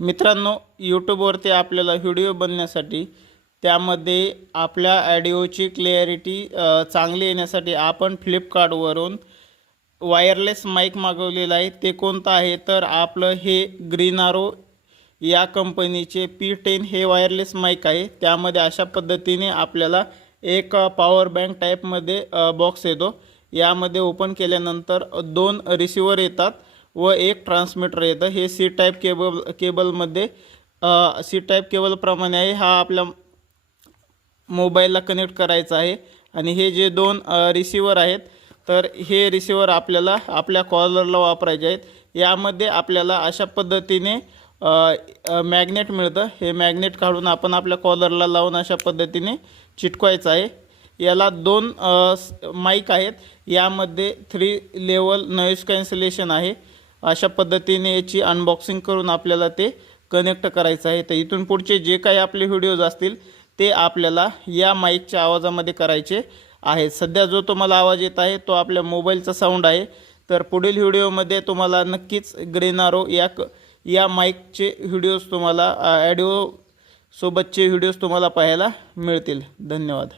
मित्रांनो, यूट्यूबवरती आपल्याला व्हिडिओ बनवण्यासाठी त्यामध्ये आपल्या ऑडिओची क्लॅरिटी चांगली येण्यासाठी आपण फ्लिपकार्टवरून वायरलेस माईक मागवलेला आहे। ते कोणतं आहे तर आपलं हे ग्रीन आरो या कंपनीचे P10 हे वायरलेस माईक आहे। त्यामध्ये अशा पद्धतीने आपल्याला एक पॉवर बँक टाईपमध्ये बॉक्स येतो। यामध्ये ओपन केल्यानंतर दोन रिसीवर येतात व एक ट्रान्समीटर येतं। हे सी टाइप केबलमध्ये सी टाइप केबलप्रमाणे आहे। हा आपल्या मोबाईलला कनेक्ट करायचा आहे आणि हे जे दोन रिसीवर आहेत तर हे रिसीवर आपल्याला आपल्या कॉलरला वापरायचे आहेत। यामध्ये आपल्याला अशा पद्धतीने मॅग्नेट मिळतं। हे मॅग्नेट काढून आपण आपल्या कॉलरला लावून अशा पद्धतीने चिटकवायचं आहे। याला दोन माईक आहेत। यामध्ये 3 लेवल नॉइज कॅन्सलेशन आहे। अशा पद्धतीने याची अनबॉक्सिंग करून आपल्याला ते कनेक्ट करायचं आहे। तर इथून पुढचे जे काही आपले व्हिडिओज असतील ते आपल्याला या माईकच्या आवाजामध्ये करायचे आहेत। सध्या जो तुम्हाला आवाज येत आहे तो आपल्या मोबाईलचा साऊंड आहे। तर पुढील व्हिडिओमध्ये तुम्हाला नक्कीच ग्रीन आरो या माईकचे व्हिडिओज तुम्हाला ऑडिओ सोबतचे व्हिडिओज तुम्हाला पाहायला मिळतील। धन्यवाद।